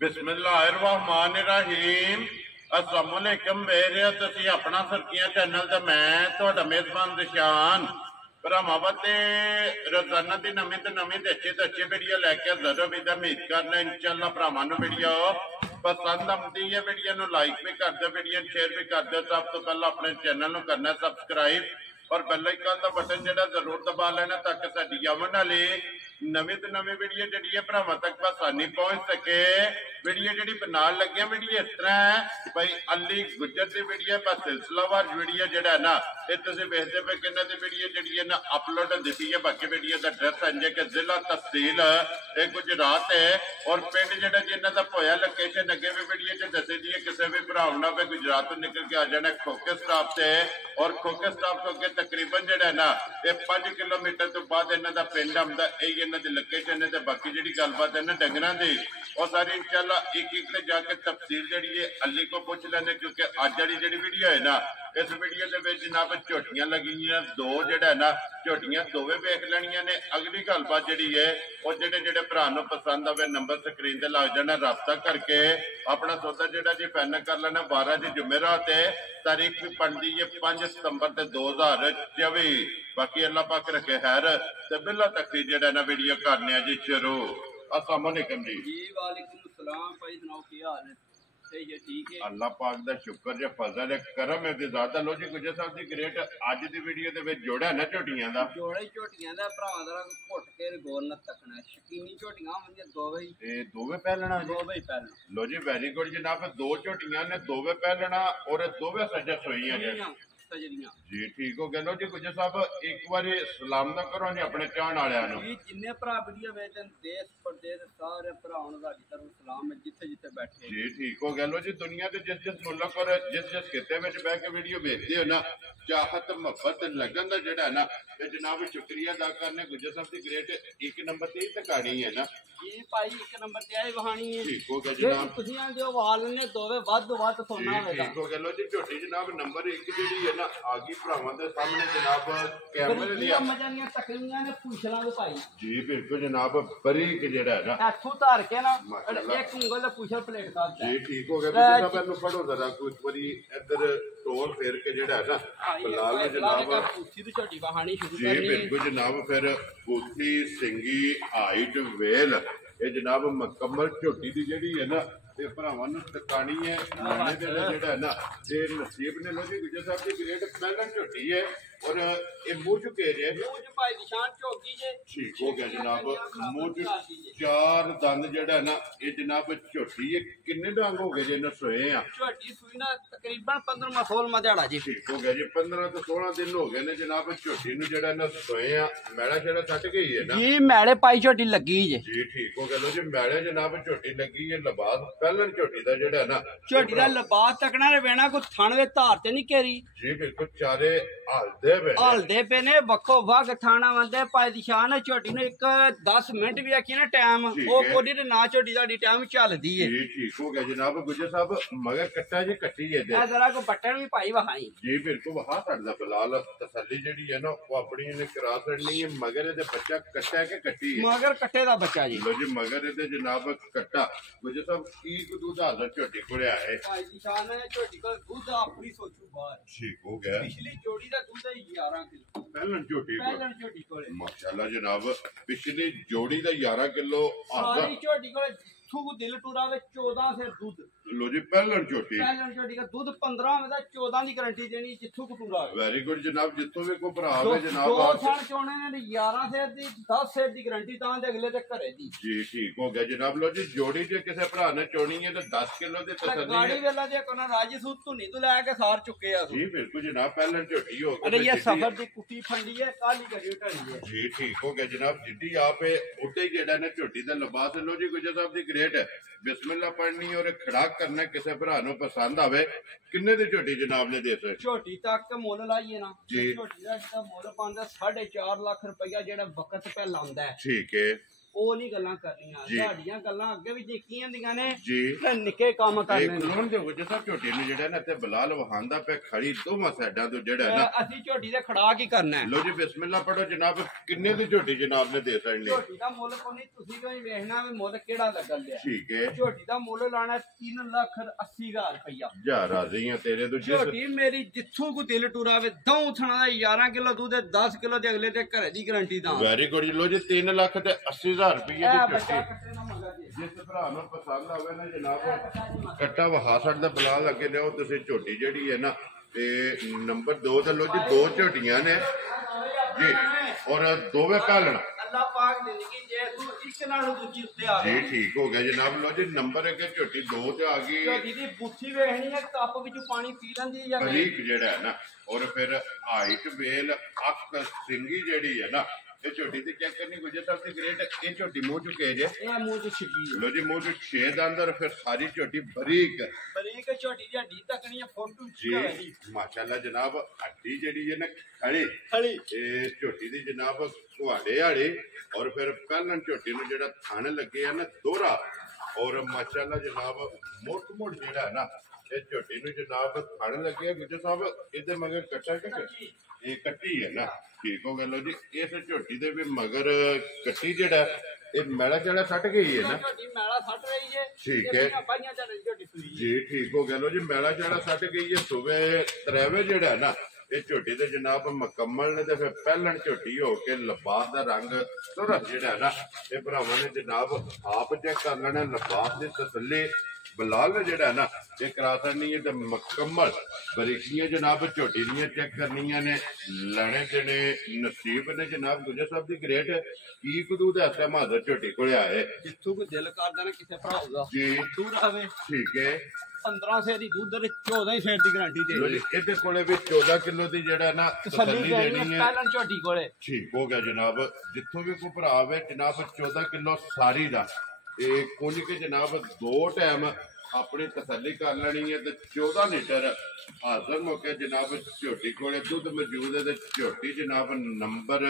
बिस्मिल्लाहिर्रहमानिर्रहीम। अस्सलाम वालेकुम मेरे तुसी अपना सरकियां चैनल ते मैं तुहाडा मेजबान दिशान भरावां ते रोजाना की नवीं तो अच्छी वीडियो लैके जरूर भी उम्मीद करना इंशाअल्लाह भरावां नूं वीडियो पसंद आती है। वीडियो नूं लाइक भी कर दो, वीडियो शेयर भी कर दो। सब तो पहले अपने चैनल नूं करना सबसक्राइब और बेल आइकन का बटन जो जरूर दबा लेना ताकि साडी आवन वाली नवीं तो नवीं वीडियो जी है भरावां तक आसानी पहुंच सके। वीडियो जी बनान लगे वीडियो इस तरह है भाई अली गुजर की वीडियो पर सिलसिलावार वीडियो जोड़ा है ना ये वेखते पे कि वीडियो जी है ना अपलोड होती पी है। बाकी वीडियो का एड्रैस है कि जिला तहसील गुजरात है और पिंड जो इन्हों का होया लोकेशन अगे भी वीडियो च दसी दी है। किसी भी भरा ना भी गुजरात तो निकल के आ जाना खोखे स्टाफ से और खोखे स्टाफ तो अगे तकरीबन जो है ना ये 5 किलोमीटर तो बाद इन्हों का पिंड आता यही इन्हों की लोकेशन है। तो बाकी जी गलबात है ना डंगरां की और सारी इंशाल्लाह एक एक ने जाके तफसील जी है अली को पूछ लेने क्योंकि अज वाली जी वीडियो है ना इस वीडियो के जनाब झोटियां लगी दो जोड़ा ना झोटियां दोवे वेख लेनिया ने। अगली गलबात जी है और जोड़े जोड़े भरा पसंद आवे नंबर स्क्रीन से लग जाना रबता करके अपना सौदा जोड़ा जी फाइनल कर लेना। 12 जी जुमेरात है तारीख भी बनती है 5 सितंबर 2024। बाकी अल्लाह पाक रखे खैर ते बिल्ला तक जोड़ा ना वीडियो करने जी शुरू। अस्सलाम वालेकुम जी। वालेकुम सलाम भाई सुनाओ की हाल है? सही है ठीक है अल्लाह पाक दा शुक्र जे फजल है करम है ते ज़्यादा लो जी गुजर साहब the great a the video दे विच जोड़ा ना झोटियां दा जोड़ा ही झोटियां दा भरावां दा घुट के गौर न तकना शकीनी झोटियां होंदियां दोवे ही ते दोवे पहलना जी दोवे ही पहलना। लो जी वेरी गुड जनाब दो झोटियां ने दोवे पहलना और दोवे सजा सोईयां जी जी ठीक हो गया। लो जी गुजर साहब एक बार सलाम ना करो जी अपने चाहण वालियां नूं जी जिन्ने भरा वीडियो वेखदे देश प्रदेश सारे भरावां नूं साडी तरफ सलाम है जिथे जिथे बैठे जी ठीक हो गया। लो जी दुनिया के जिस जिस मुल्क और जिस जिस खिते में बह के वीडियो देखते हो ना चाहत मोहब्बत लगन का जोड़ा है ना ये जनाब शुक्रिया अदा करने गुजर साहब की ग्रेट एक नंबर ते ही कहानी है ना जी भाई एक नंबर ते आई कहानी है। ठीक हो गया जनाब तुसीं जो वाल ने दोवे वध सोना होगा। ठीक हो गया। लो जी झोटी जनाब नंबर 1 जी है ना आ गई भरावां दे सामने जनाब कैमरे लिया मजानियां तकलियां ने पूछला दे भाई जी बिल्कुल जनाब बरीक जेड़ा है ना इथों धर के ना एक उंगल दे पूछल प्लेट का जी ठीक हो गया। गुजर साहब इन्नू पढ़ो जरा कुछ बारी इधर टोल फेर के जेड़ा है ना फिलहाल में जनाब पूछी तो छोटी कहानी शुरू जी बिल्कुल जनाब फिर बूथी सिंगी हाइट वेल ये जनाब मुकम्मल झोटी दी जेड़ी है ना ते भरावां नूं टकानी है मैंने जेड़ा है ना ते नसीब ने लो जी गुजर साहब की ग्रेट पहलन झोटी है और ये मुंह चुके जे भाई निशान चौकी जे ठीक हो गया जनाब मुंह चार दंद जेड़ा है ना ये जनाब झोटी है किन्ने डंग हो गए जे न सोए आ झोटी सुई ना तकरीबन 15 16 दिहाड़ा जी ठीक हो गया जी 15 तो 16 दिन हो गए ने जनाब झोटी नूं जेड़ा ना सोए आ मैला जेड़ा सट गई है ना जी मैले पाई झोटी लगी जे जी ठीक हो गया। लो जी मैले जनाब झोटी लगी है लबास पहलन झोटी दा जेड़ा है ना झोटी दा लबास तकना रे वेना को थान दे धार ते नहीं घेरी जी बिल्कुल चारे हलदे पे ने वक्खो वक्ख थाना वंदे पाई दी शान झोटी ने एक 10 मिनट भी आखी ना टाइम ओ कोडी ते ना झोटी दा टाइम चलदी है जी ठीक हो गया जनाब गुजर साहब मगर कट्टा जी कट्टी है ए जरा को बटन भी पाई वहाई जी बिल्कुल वहां करदा फिलहाल तसल्ली जेडी है ना वो अपनी ने करा छड़नी है मगर दे बच्चा कट्टा के कट्टी है मगर कट्टे दा बच्चा जी। लो जी मगर दे जनाब कट्टा गुजर साहब की दूध हाजर झोटी कोले आए भाई जी शान है झोटी को दूध अपनी सोचू बाहर ठीक हो गया। पिछली जोड़ी दा दूध 11 किलो पहलन झोटी कोले माशाल्लाह जनाब पिछली जोड़ी दा 11 किलो सारी झोटी को थू दिल टूरा वे 14 से दूध लो जी पहलन झोटी का दूध 15 में 14 की गारंटी देनी जिथू कटूरा वेरी गुड जनाब जिथों भी को भरा है जनाब दो थान चोने ने 11 सेर दी 10 सेर दी गारंटी तां दे अगले ते घरे दी जी ठीक हो गया जनाब। लो जी जोड़ी जे किसी भरा ने चोनी है तो 10 किलो दे तसल्ली गाड़ी वेला जे कोना राजी सूत धुनी तो लेके सार चुके आ जी बिल्कुल जनाब पहलन झोटी हो अरे ये सफर दी कुटी फंडी है काली करी ढड़ी है जी ठीक हो गया जनाब जिद्दी आप उठे जेड़ा ने झोटी दा लबास लो जी गुजर साहब दी ग्रेट बिस्मिल्लाह पढ़नी और खड़ाक करना किसी भरा नूं पसंद आवे किन्ने दी झोटी जनाब ने दे सके झोटी तक मुल लाइए ना जी झोटी दा मुल पांदा 4.5 लाख रुपया जेड़ा वक्त पे लांदा है ठीक है ਉਹ ਨਹੀਂ ਗੱਲਾਂ ਕਰਨੀਆਂ ਤੁਹਾਡੀਆਂ ਗੱਲਾਂ ਅੱਗੇ ਵੀ ਦੇਖੀਆਂ ਹੁੰਦੀਆਂ ਨੇ ਜੀ ਤੇ ਨਿੱਕੇ ਕੰਮ ਕਰਨੇ ਨੇ ਖਲੋਣ ਦੇ ਗੁੱਜਰ ਸਾਹਿਬ ਝੋਟੀ ਨੂੰ ਜਿਹੜਾ ਨਾ ਤੇ ਬਲਾਲ ਵਹਾਂਦਾ ਪਿਆ ਖੜੀ ਦੋਵਾਂ ਸਾਈਡਾਂ ਤੋਂ ਜਿਹੜਾ ਨਾ ਅਸੀਂ ਝੋਟੀ ਦੇ ਖੜਾ ਕੀ ਕਰਨਾ ਹੈ ਲੋ ਜੀ ਬਿਸਮਿਲ੍ਲਾ ਪੜੋ ਜਨਾਬ ਕਿੰਨੇ ਦੀ ਝੋਟੀ ਜਨਾਬ ਨੇ ਦੇ ਸਕਣੀ ਝੋਟੀ ਦਾ ਮੁੱਲ ਕੋਈ ਤੁਸੀਂ ਕੋਈ ਵੇਖਣਾ ਵੀ ਮੁੱਲ ਕਿਹੜਾ ਲੱਗਣ ਲਿਆ ਠੀਕ ਹੈ ਝੋਟੀ ਦਾ ਮੁੱਲ ਲਾਣਾ 3,80,000 ਰੁਪਇਆ ਜਾ ਰਾਜ਼ੀ ਆ ਤੇਰੇ ਤੋਂ ਝੋਟੀ ਮੇਰੀ ਜਿੱਥੋਂ ਕੋ ਦਿਲ ਟੁਰਾਵੇ ਦਊ ਥਣਾ ਦਾ 11 ਕਿਲੋ ਦੁੱਧ 10 ਕਿਲੋ ਦੇ ਅਗਲੇ ਤੇ ਘਰੇ ਦੀ ਗਾਰੰਟੀ ਦਾ ਵੈਰੀ ਗੁੱਡ ਲੋ ਜੀ 3,80,000 ਰੁਪਏ ਦੀ ਝੋਟੀ ਕੱਟੇ ਨਾ ਮੰਗਾ ਜੀ ਜਿਸ ਭਰਾ ਨੂੰ ਪਸੰਦ ਆਵੇ ਨਾ ਜਨਾਬ ਕੱਟਾ ਵਹਾ ਛੱਡ ਦਾ ਬਲਾਲ ਅੱਗੇ ਲਿਆਓ ਤੁਸੀਂ ਝੋਟੀ ਜਿਹੜੀ ਹੈ ਨਾ ਤੇ ਨੰਬਰ 2 ਤੇ ਲੋ ਜੀ 2 ਝੋਟੀਆਂ ਨੇ ਜੀ ਔਰ ਦੋਵੇਂ ਪਾਲਣ ਅੱਲਾ ਪਾਕ ਦੇ ਕਿ ਜੇ ਤੂੰ ਇੱਕ ਨਾਲੋਂ ਦੂਜੀ ਉੱਤੇ ਆ ਜੀ ਠੀਕ ਹੋ ਗਿਆ ਜਨਾਬ ਲੋ ਜੀ ਨੰਬਰ 1 ਝੋਟੀ 2 ਤੇ ਆ ਗਈ ਝੋਟੀ ਦੀ ਬੁੱਥੀ ਵੇਖਣੀ ਹੈ ਕੱਪ ਵਿੱਚੋਂ ਪਾਣੀ ਪੀ ਲੈਂਦੀ ਜਾਂ ਨਹੀਂ ਬਰੀਕ ਜਿਹੜਾ ਹੈ ਨਾ ਔਰ ਫਿਰ ਹਾਈਟ ਵੇਲ ਅੱਖ ਸਿੰਗੀ ਜਿਹੜੀ ਹੈ ਨਾ ਇਹ ਝੋਟੀ ਦੀ ਚੈੱਕ ਕਰਨੀ ਗੁਜਰ ਸਾਹਿਬ ਦੀ ਗ੍ਰੇਡ ਇਹ ਝੋਟੀ ਮੂੰਹ ਚੁੱਕੇ ਜੇ ਇਹ ਮੂੰਹ ਚ ਛਿੱਗੀ ਲੋ ਜੀ ਮੂੰਹ ਚ 6 ਦਾ ਅੰਦਰ ਫਿਰ ਸਾਰੀ ਝੋਟੀ ਬਰੀਕ ਬਰੀਕ ਝੋਟੀ ਦੀ ਹੱਡੀ ਤੱਕਣੀ ਫੋਟੋ ਜੀ ਮਾਸ਼ਾਅੱਲਾ ਜਨਾਬ ਹੱਡੀ ਜਿਹੜੀ ਹੈ ਨਾ ਖੜੀ ਖੜੀ ਇਹ ਝੋਟੀ ਦੀ ਜਨਾਬ ਕੁਹਾੜੇ ਵਾਲੇ ਔਰ ਫਿਰ ਪਹਿਲਾਂ ਝੋਟੀ ਨੂੰ ਜਿਹੜਾ ਥਣ ਲੱਗੇ ਆ ਨਾ ਦੋਹਰਾ ਔਰ ਮਾਸ਼ਾਅੱਲਾ ਜਨਾਬ ਮੋਟ ਜਿਹੜਾ ਹੈ ਨਾ ਇਹ ਝੋਟੀ ਨੂੰ ਜਨਾਬ ਥਣ ਲੱਗੇ ਗੁਜਰ ਸਾਹਿਬ ਇਹਦੇ ਮਗਰ ਕੱਟਾ ਕਿ ਇਹ ਕੱਟੀ ਹੈ ਨਾ ਠੀਕ ਹੋ ਗਿਆ ਲੋ ਜੀ ਇਸ ਝੋਟੀ ਦੇ ਵੀ ਮਗਰ ਕੱਟੀ ਜਿਹੜਾ ਇਹ ਮੈਲਾ ਜਿਹੜਾ ਸੱਟ ਗਈ ਹੈ ਨਾ ਝੋਟੀ ਮੈਲਾ ਸੱਟ ਰਹੀ ਹੈ ਠੀਕ ਹੈ ਬਾਈਆਂ ਚ ਝੋਟੀ ਸੂਈ ਜੀ ਠੀਕ ਹੋ ਗਿਆ ਲੋ ਜੀ ਮੈਲਾ ਜਿਹੜਾ ਸੱਟ ਗਈ ਹੈ ਸੂਬੇ ਤਰੇਵੇ ਜਿਹੜਾ ਨਾ ਇਹ ਝੋਟੀ ਦੇ ਜਨਾਬ ਮੁਕੰਮਲ ਨੇ ਤੇ ਫਿਰ ਪਹਿਲਣ ਝੋਟੀ ਹੋ ਕੇ ਲਬਾਸ ਦਾ ਰੰਗ ਥੋੜਾ ਜਿਹੜਾ ਨਾ ਇਹ ਭਰਾਵਾਂ ਨੇ ਜਨਾਬ ਆਪ ਚੈੱਕ ਕਰ ਲੈਣਾ ਲਬਾਸ ਦੇ ਤਸੱਲੀ ਬਲਾਲ ਜਿਹੜਾ ਨਾ ਇਹ ਕਰਾ ਸਕਣੀ ਹੈ ਤੇ ਮੁਕੰਮਲ ਬਰੀਕੀਆਂ ਜਨਾਬ ਝੋਟੀ ਦੀਆਂ ਚੈੱਕ ਕਰਨੀਆਂ ਨੇ ਲੈਣੇ ਦੇਣੇ ਨਸੀਬ ਨੇ ਜਨਾਬ ਗੁਜਰ ਸਾਹਿਬ ਦੀ ਗ੍ਰੇਟ ਕੀ ਕਦੂ ਦਾ ਐਸਾ ਮਾਦਰ ਝੋਟੀ ਕੋਲ ਆਏ ਜਿੱਥੋਂ ਕੋਈ ਦਿਲ ਕਰਦਾ ਨਾ ਕਿਸੇ ਭਰਾ ਦਾ ਜੀ ਦੂਰ ਆਵੇ ਠੀਕ ਹੈ 15 ਸੇ ਦੀ ਦੁੱਧ ਤੇ 14 ਹੀ ਫੇਰ ਦੀ ਗਾਰੰਟੀ ਦੇ ਲੋ ਜੀ ਇਹਦੇ ਕੋਲੇ ਵੀ 14 ਕਿਲੋ ਦੀ ਜਿਹੜਾ ਨਾ ਤਸੱਲੀ ਦੇਣੀ ਹੈ ਪਹਿਲਾਂ ਝੋਟੀ ਕੋਲੇ ਠੀਕ ਹੋ ਗਿਆ ਜਨਾਬ ਜਿੱਥੋਂ ਵੀ ਕੋਈ ਭਰਾ ਆਵੇ ਜਨਾਬ 14 ਕਿਲੋ ਸਾਰੀ ਦਾ ਇਹ ਕੁੱਲ ਕੇ ਜਨਾਬ 2 ਟਾਈਮ ਆਪਣੀ ਤਸੱਲੀ ਕਰ ਲੈਣੀ ਹੈ ਤੇ 14 ਲੀਟਰ ਹਾਜ਼ਰ ਮੌਕੇ ਜਨਾਬ ਝੋਟੀ ਕੋਲੇ ਦੁੱਧ ਮੌਜੂਦ ਹੈ ਤੇ ਝੋਟੀ ਜਨਾਬ ਨੰਬਰ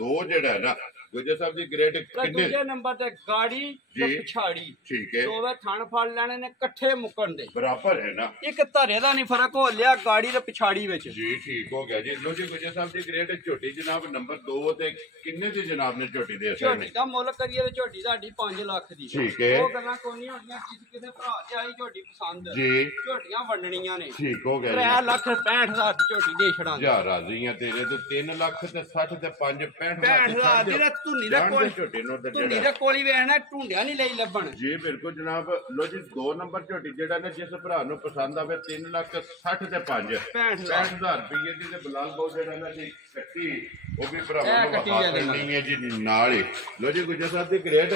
2 ਜਿਹੜਾ ਹੈ ਨਾ ਗੁਜਰ ਸਾਹਿਬ ਦੀ ਗ੍ਰੇਡ ਕਿੰਨੇ ਦੂਜੇ ਨੰਬਰ ਤੇ ਗਾੜੀ ਤੇ ਪਿਛਾੜੀ ਠੀਕ ਹੈ ਦੋਵੇਂ ਥਣ ਫੜ ਲੈਣੇ ਨੇ ਇਕੱਠੇ ਮੁੱਕਣ ਦੇ ਬਰਾਬਰ ਹੈ ਨਾ ਇੱਕ ਧਰੇ ਦਾ ਨਹੀਂ ਫਰਕ ਹੋ ਲਿਆ ਗਾੜੀ ਤੇ ਪਿਛਾੜੀ ਵਿੱਚ ਜੀ ਠੀਕ ਹੋ ਗਿਆ ਜੀ ਲੋ ਜੀ ਗੁਜਰ ਸਾਹਿਬ ਦੀ ਗ੍ਰੇਡ ਝੋਟੀ ਜਨਾਬ ਨੰਬਰ 2 ਤੇ ਕਿੰਨੇ ਦੀ ਜਨਾਬ ਨੇ ਝੋਟੀ ਦੇ ਸਕਦੇ ਝੋਟੀ ਦਾ ਮੁੱਲ ਕਰੀਏ ਤੇ ਝੋਟੀ ਸਾਡੀ 5 ਲੱਖ ਦੀ ਠੀਕ ਹੈ ਉਹ ਗੱਲਾਂ ਕੋਈ ਨਹੀਂ ਹੁੰਦੀਆਂ ਕਿਸੇ ਭਰਾ ਤੇ ਆਈ ਝੋਟੀ ਪਸੰਦ ਜੀ ਝੋਟੀਆਂ ਵੰਡਣੀਆਂ ਨੇ ਠੀਕ ਹੋ ਗਿਆ 3,65,000 ਦੀ ਝੋਟੀ ਦੇ ਛੜਾਂਗੇ ਜਾ ਰਾਜ਼ੀਆਂ ਤੇਰੇ ਤੋਂ 3 ਲੱਖ ਤੇ 60 ਤੇ 5 65,000 ਦੀ ਧੁੰਨੀ ਦਾ ਕੋਲ ਝੋਟੀ ਨੂੰ ਧੁੰਨੀ ਦੇ ਕੋਲ ਹੀ ਵੇਖਣਾ ਢੂੰਡਿਆ ਨਹੀਂ ਲਈ ਲੱਭਣ ਜੀ ਬਿਲਕੁਲ ਜਨਾਬ ਲੋ ਜੀ 2 ਨੰਬਰ ਝੋਟੀ ਜਿਹੜਾ ਨੇ ਜਿਸ ਭਰਾ ਨੂੰ ਪਸੰਦ ਆਵੇ 3 ਲੱਖ 60 ਤੇ 5 65,000 ਰੁਪਏ ਦੀ ਤੇ ਬਲਾਲ ਬਹੁਤ ਜਿਹੜਾ ਨਾ ਜੀ ਕੱਟੀ ਉਹ ਵੀ ਭਰਾਵਾਂ ਨੂੰ ਵਖਾ ਕਰਨੀ ਹੈ ਜੀ ਨਾਲ ਹੀ ਲੋ ਜੀ ਗੁਜਰ ਸਾਹਿਬ ਦੀ ਗ੍ਰੇਡ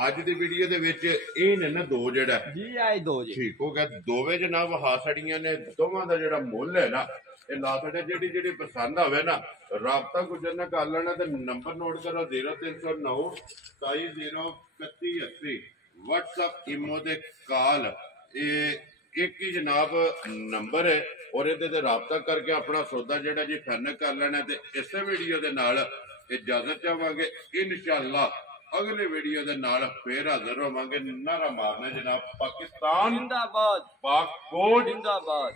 ਅੱਜ ਦੀ ਵੀਡੀਓ ਦੇ ਵਿੱਚ ਇਹ ਨੇ ਨਾ 2 ਜਿਹੜਾ ਜੀ ਆਏ 2 ਜੀ ਠੀਕ ਹੋ ਗਿਆ ਦੋਵੇਂ ਜਨਾਬ ਹਾਸੜੀਆਂ ਨੇ ਦੋਵਾਂ ਦਾ ਜਿਹੜਾ ਮੁੱਲ ਹੈ ਨਾ ਇਹ ਲਾ ਸਾਡੇ ਜਿਹੜੀ ਪਸੰਦ ਆਵੇ ਨਾ ਰਾਬਤਾ ਗੁਜਰ ਨਾਲ ਕਰ ਲੈਣਾ ਤੇ ਨੰਬਰ ਨੋਟ ਕਰੋ 0309 270380 WhatsApp ਇਮੋ ਤੇ ਕਾਲ ਇਹ ਇੱਕ ਹੀ ਜਨਾਬ ਨੰਬਰ ਹੈ ਔਰ ਇਹਦੇ ਤੇ ਰਾਬਤਾ ਕਰਕੇ ਆਪਣਾ ਸੌਦਾ ਜਿਹੜਾ ਜੀ ਫਾਈਨਲ ਕਰ ਲੈਣਾ ਤੇ ਇਸੇ ਵੀਡੀਓ ਦੇ ਨਾਲ ਇਜਾਜ਼ਤ ਚਾਹਾਂਗੇ ਇਨਸ਼ਾਅੱਲਾ ਅਗਲੇ ਵੀਡੀਓ ਦੇ ਨਾਲ ਫੇਰ ਹਾਜ਼ਰ ਹੋਵਾਂਗੇ ਨਾਰਾ ਮਾਰਨਾ ਜਨਾਬ ਪਾਕਿਸਤਾਨ ਜਿੰਦਾਬਾਦ ਪਾਕ ਕੋਟ ਜਿੰਦਾਬਾਦ